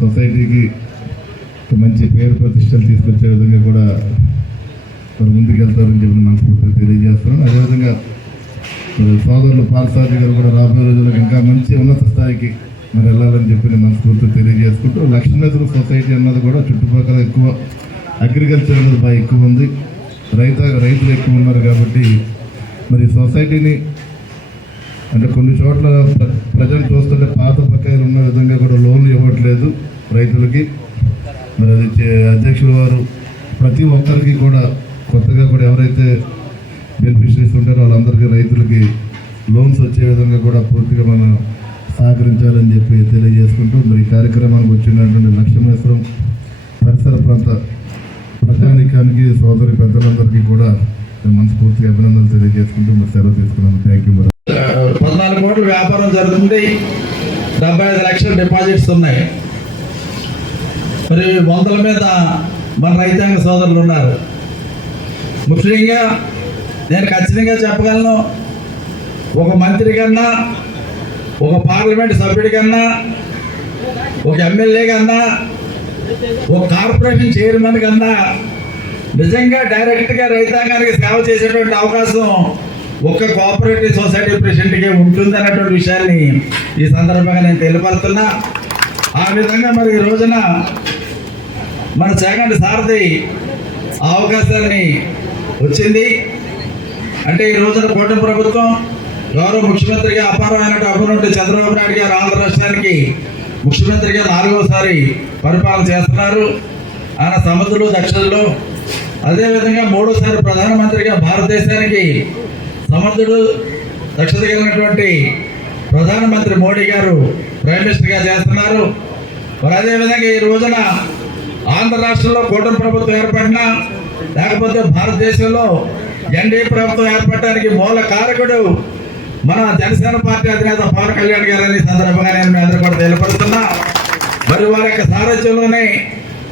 సొసైటీకి ఒక మంచి పేరు ప్రతిష్టలు తీసుకొచ్చే విధంగా కూడా మరి ముందుకెళ్తారని చెప్పి మనస్ఫూర్తిగా తెలియజేస్తున్నాం అదేవిధంగా సోదరులు పాలసాది గారు కూడా రాబోయే రోజుల్లో ఇంకా మంచి ఉన్నత స్థాయికి మరి వెళ్ళాలని చెప్పి నేను మనస్ఫూర్తిగా తెలియజేసుకుంటూ లక్ష్మీనగర్ సొసైటీ అన్నది కూడా చుట్టుపక్కల ఎక్కువ అగ్రికల్చర్ అనేది బాగా ఎక్కువ ఉంది. రైత రైతులు ఎక్కువ ఉన్నారు కాబట్టి మరి సొసైటీని అంటే కొన్ని చోట్ల ప్ర- ప్రజలు చూస్తుంటే పాత బకాయిలు ఉన్న విధంగా కూడా లోన్లు ఇవ్వట్లేదు రైతులకి. మరి అది అధ్యక్షుల వారు ప్రతి ఒక్కరికి కూడా కొత్తగా కూడా ఎవరైతే బెనిఫిషరీస్ ఉంటారో వాళ్ళందరికీ రైతులకి లోన్స్ వచ్చే విధంగా కూడా పూర్తిగా మనం సహకరించాలని చెప్పి తెలియజేసుకుంటూ మరి ఈ కార్యక్రమానికి వచ్చినటువంటి లక్ష్మేశ్వరం పరిసర ప్రాంత ప్రజానికానికి సోదరి పెద్దలందరికీ కూడా మనస్ఫూర్తిగా అభినందనలు తెలియజేసుకుంటూ మరి సెలవు తీసుకున్నాను. థ్యాంక్ యూ కోట్ల వ్యాపారం జరుగుతుంది. డెబ్బై ఐదు లక్షల డిపాజిట్స్ ఉన్నాయి. మరి వందల మీద మన రైతాంగ సోదరులు ఉన్నారు. ముఖ్యంగా నేను ఖచ్చితంగా చెప్పగలను ఒక మంత్రి కన్నా ఒక పార్లమెంట్ సభ్యుడి కన్నా ఒక ఎమ్మెల్యే కన్నా ఒక కార్పొరేషన్ చైర్మన్ కన్నా నిజంగా డైరెక్ట్గా రైతాంగానికి సేవ చేసేటువంటి అవకాశం ఒక్క కోఆపరేటివ్ సొసైటీ ప్రెసిడెంట్కే ఉంటుంది అన్నటువంటి విషయాన్ని ఈ సందర్భంగా నేను తెలియపరుస్తున్నా ఆ విధంగా మరి ఈ రోజున మన చేగండి సారథి అవకాశాన్ని వచ్చింది. అంటే ఈ రోజున కూటమి ప్రభుత్వం గౌరవ ముఖ్యమంత్రిగా అపారమైన అభివృద్ధి చంద్రబాబు నాయుడు గారు ఆంధ్ర రాష్ట్రానికి ముఖ్యమంత్రిగా నాలుగోసారి పరిపాలన చేస్తున్నారు. ఆయన సమర్థులు దక్షతలు అదేవిధంగా మూడోసారి ప్రధానమంత్రిగా భారతదేశానికి సమర్థుడు దక్షత కలిగినటువంటి ప్రధానమంత్రి మోడీ గారు ప్రైమ్ మినిస్టర్గా చేస్తున్నారు. మరి అదేవిధంగా ఈ రోజున ఆంధ్ర రాష్ట్రంలో కూటమి ప్రభుత్వం ఏర్పడినా లేకపోతే భారతదేశంలో ఎన్డీఏ ప్రభుత్వం ఏర్పడడానికి మూల కారకుడు మన జనసేన పార్టీ అధినేత పవన్ కళ్యాణ్ గారు ఈ సందర్భంగా నేను మీ అందరూ కూడా తెలియపడుతున్నా మరి వారి యొక్క సారథ్యంలోనే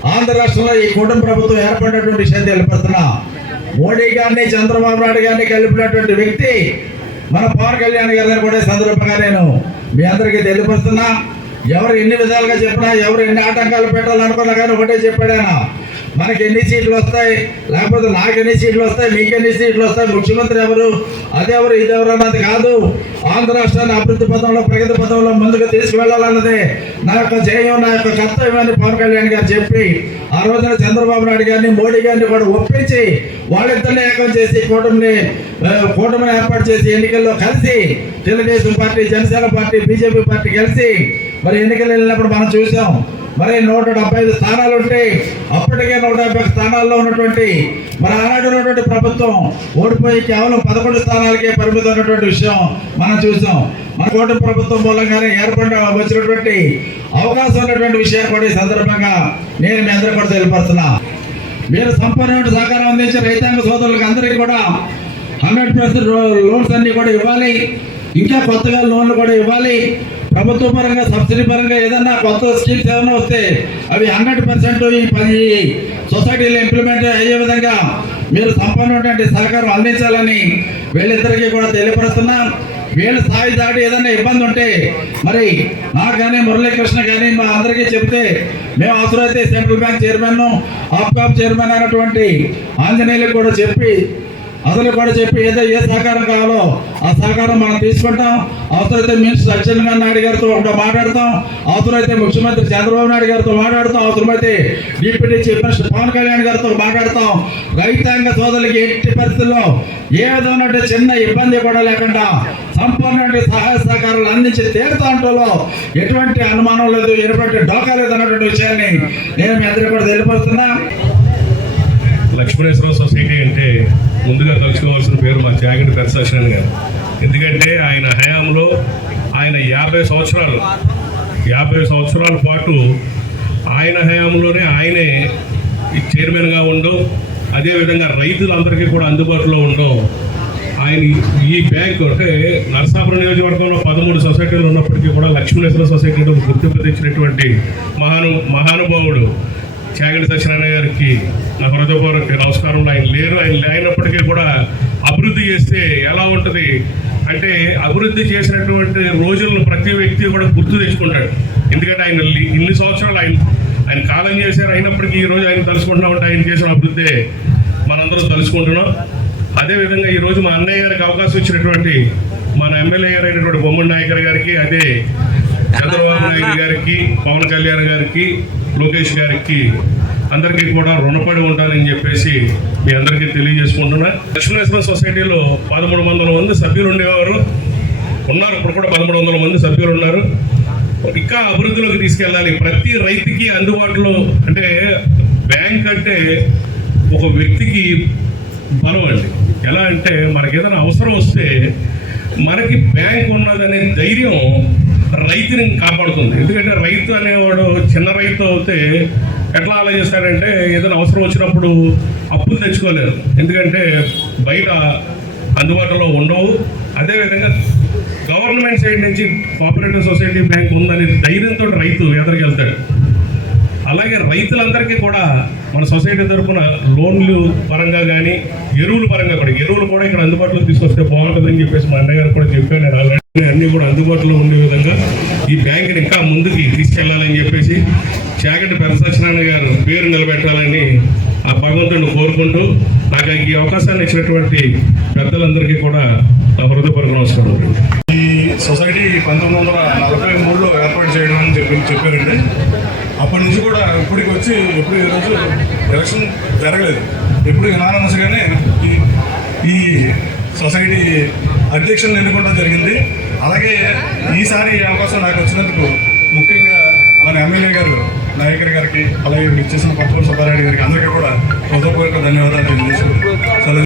ఆంధ్ర రాష్ట్రంలో ఈ కూటమి ప్రభుత్వం ఏర్పడినటువంటి విషయం తెలియపడుతున్నా మోడీ గారిని చంద్రబాబు నాయుడు గారిని కలిపినటువంటి వ్యక్తి మన పవన్ కళ్యాణ్ గారిని కూడా సందర్భంగా నేను మీ అందరికీ తెలియపరుస్తున్నా. ఎవరు ఎన్ని విధాలుగా చెప్పినా ఎవరు ఎన్ని ఆటంకాలు పెట్టాలనుకున్నా కానీ ఒకటే చెప్పాడైనా మనకి ఎన్ని సీట్లు వస్తాయి? లేకపోతే నాకు ఎన్ని సీట్లు వస్తాయి? మీకు ఎన్ని సీట్లు వస్తాయి? ముఖ్యమంత్రి ఎవరు? అదెవరు ఇదెవరు అన్నది కాదు. ఆంధ్ర రాష్ట్రాన్ని అభివృద్ధి పథంలో ప్రగతి పథంలో ముందుకు తీసుకువెళ్ళాలన్నదే నా యొక్క జయం నా యొక్క కర్తవ్యం అని పవన్ కళ్యాణ్ గారు చెప్పి ఆ రోజున చంద్రబాబు నాయుడు గారిని మోడీ గారిని కూడా ఒప్పించి వాళ్ళిద్దరిని ఏకం చేసి కూటమిని కూటమిని ఏర్పాటు చేసి ఎన్నికల్లో కలిసి Telugu Desam party Janasena party BJP party కలిసి మరి ఎన్నికలు వెళ్ళినప్పుడు మనం చూసాం మరి నూట డెబ్బై ఐదు స్థానాలు ఉంటే అప్పటికే నూట డెబ్బై స్థానాల్లో ఉన్నటువంటి మరి ఆనాడు ఉన్నటువంటి ప్రభుత్వం ఓడిపోయి కేవలం పదకొండు స్థానాలకే పరిమితం ఉన్నటువంటి విషయం మనం చూసాం. మన ఓటు ప్రభుత్వం మూలంగానే ఏర్పడిన వచ్చినటువంటి అవకాశం ఉన్నటువంటి విషయాన్ని కూడా ఈ సందర్భంగా నేను మీ అందరూ కూడా తెలియపరుస్తున్నా. మీరు సంపూర్ణమైన సహకారం అందించే రైతాంగ సోదరులకు అందరికీ కూడా హండ్రెడ్ పర్సెంట్ లోన్స్ అన్ని కూడా ఇవ్వాలి. ఇంకా కొత్తగా లోన్లు కూడా ఇవ్వాలి. ప్రభుత్వ పరంగా సబ్సిడీ పరంగా ఏదన్నా కొత్త స్కీమ్స్ ఏమైనా వస్తే అవి హండ్రెడ్ పర్సెంట్ ఈ పది సొసైటీలో ఇంప్లిమెంట్ అయ్యే విధంగా మీరు సంపన్నటువంటి సహకారం అందించాలని వీళ్ళిద్దరికీ కూడా తెలియపరుస్తున్నాం. వీళ్ళ స్థాయి దాటి ఏదైనా ఇబ్బంది ఉంటే మరి నాకు కానీ మురళీకృష్ణ కానీ మా అందరికీ చెప్తే మేము అవసరమైతే central bank chairman APCOB chairman అయినటువంటి ఆంజనేయులకు కూడా చెప్పి అసలు కూడా చెప్పి ఏదో ఏ సహకారం కావాలో ఆ సహకారం మనం తీసుకుంటాం. అవసరమైతే మినిస్టర్ అచ్చెన్నారాయణ నాయుడు గారితో మాట్లాడతాం. అవసరమైతే ముఖ్యమంత్రి చంద్రబాబు నాయుడు గారితో మాట్లాడతాం. అవసరమైతే deputy chief minister Pawan Kalyan గారితో మాట్లాడతాం. రైతాంగ సోదరులకి ఎట్టి పరిస్థితుల్లో ఏ విధమైన చిన్న ఇబ్బంది కూడా లేకుండా సంపూర్ణ సహాయ సహకారాలు అందించి తీరుతాంటలో ఎటువంటి అనుమానం లేదు ఎటువంటి డోకా లేదు అన్నటువంటి విషయాన్ని నేను మీ అందరికీ కూడా తెలియపరుస్తున్నా. లక్ష్మణేశ్వర సొసైటీ అంటే ముందుగా తలుచుకోవాల్సిన పేరు మా జాగంటి పెద్దసత్యనారాయణ గారు. ఎందుకంటే ఆయన హయాంలో ఆయన యాభై సంవత్సరాలు యాభై సంవత్సరాల పాటు ఆయన హయాంలోనే ఆయనే ఈ చైర్మన్గా ఉండడం అదేవిధంగా రైతులందరికీ కూడా అందుబాటులో ఉండడం ఆయన ఈ- ఈ బ్యాంకు అంటే నరసాపురం నియోజకవర్గంలో పదమూడు సొసైటీలు ఉన్నప్పటికీ కూడా లక్ష్మీనేశ్వర సొసైటీలో గుర్తింపు తెచ్చినటువంటి మహాను మహానుభావుడు చాగంటి సత్యనారాయణ గారికి నా హృదయపూర్వక నమస్కారం ఆయన లేరు ఆయన లేనప్పటికీ కూడా అభివృద్ధి చేస్తే ఎలా ఉంటుంది? అంటే అభివృద్ధి చేసినటువంటి రోజులను ప్రతి వ్యక్తి కూడా గుర్తు తెచ్చుకుంటాడు. ఎందుకంటే ఆయన ఇన్ని సంవత్సరాలు ఆయన ఆయన కాలం చేశారు అయినప్పటికీ ఈ రోజు ఆయన తలుచుకుంటున్నా ఉంటే ఆయన చేసిన అభివృద్ధి మనందరూ తలుచుకుంటున్నాం. అదేవిధంగా ఈ రోజు మా అన్నయ్య గారికి అవకాశం ఇచ్చినటువంటి మన ఎమ్మెల్యే గారు అయినటువంటి బొమ్మడి నాయకర్ గారికి అదే చంద్రబాబు నాయుడు గారికి పవన్ కళ్యాణ్ గారికి లోకేష్ గారికి అందరికీ కూడా రుణపడి ఉంటానని చెప్పేసి మీ అందరికీ తెలియజేసుకుంటున్నా. లక్ష్మీనరసింహ సొసైటీలో పదమూడు వందల మంది సభ్యులు ఉండేవారు. ఉన్నారు ఇప్పుడు కూడా పదమూడు వందల మంది సభ్యులు ఉన్నారు. ఇంకా అభివృద్ధిలోకి తీసుకెళ్ళాలి. ప్రతి రైతుకి అందుబాటులో అంటే బ్యాంక్ అంటే ఒక వ్యక్తికి బలం అండి. ఎలా అంటే మనకి ఏదైనా అవసరం వస్తే మనకి బ్యాంక్ ఉన్నదనే ధైర్యం రైతుని కాపాడుతుంది. ఎందుకంటే రైతు అనేవాడు చిన్న రైతు అయితే ఎట్లా ఆలోచిస్తాడంటే ఏదైనా అవసరం వచ్చినప్పుడు అప్పులు తెచ్చుకోలేరు. ఎందుకంటే బయట అందుబాటులో ఉండవు. అదేవిధంగా గవర్నమెంట్ సైడ్ నుంచి కోఆపరేటివ్ సొసైటీ బ్యాంక్ ఉందనే ధైర్యంతో రైతు ఎదరికెళ్తాడు అలాగే రైతులందరికీ కూడా మన సొసైటీ తరఫున లోన్లు పరంగా కానీ ఎరువుల పరంగా కూడా ఎరువులు కూడా ఇక్కడ అందుబాటులో తీసుకొస్తే బాగుంటుందని చెప్పేసి మా అన్నయ్య గారు కూడా చెప్పాను నేను ఆల్రెడీ అన్ని కూడా అందుబాటులో ఉండే విధంగా ఈ బ్యాంకుని ఇంకా ముందుకి తీసుకెళ్ళాలని చెప్పేసి చాగంటి పెరసత్యనారాయణ గారు పేరు నిలబెట్టాలని ఆ భగవంతుడిని కోరుకుంటూ నాకు ఈ అవకాశాన్ని ఇచ్చినటువంటి పెద్దలందరికీ కూడా నా హృదయపూర్వక నమస్కారం. ఈ సొసైటీ పంతొమ్మిది వందల నలభై మూడులో ఏర్పాటు చేయడం అని చెప్పి చెప్పారండి. అప్పటి నుంచి కూడా ఇప్పటికి వచ్చి ఎప్పుడు ఈరోజు ఎలక్షన్ జరగలేదు. ఎప్పుడు అనానమస్గానే ఈ ఈ సొసైటీ అధ్యక్షులను ఎన్నుకోవడం జరిగింది. అలాగే ఈసారి ఈ అవకాశం నాకు వచ్చినందుకు ముఖ్యంగా మన ఎమ్మెల్యే గారు నాయకర్ గారికి అలాగే ఇచ్చేసిన పట్టుకోటి సుబ్బారెడ్డి గారికి అందరికీ కూడా హృదయపూర్వక ధన్యవాదాలు తెలియజేసుకుంటూ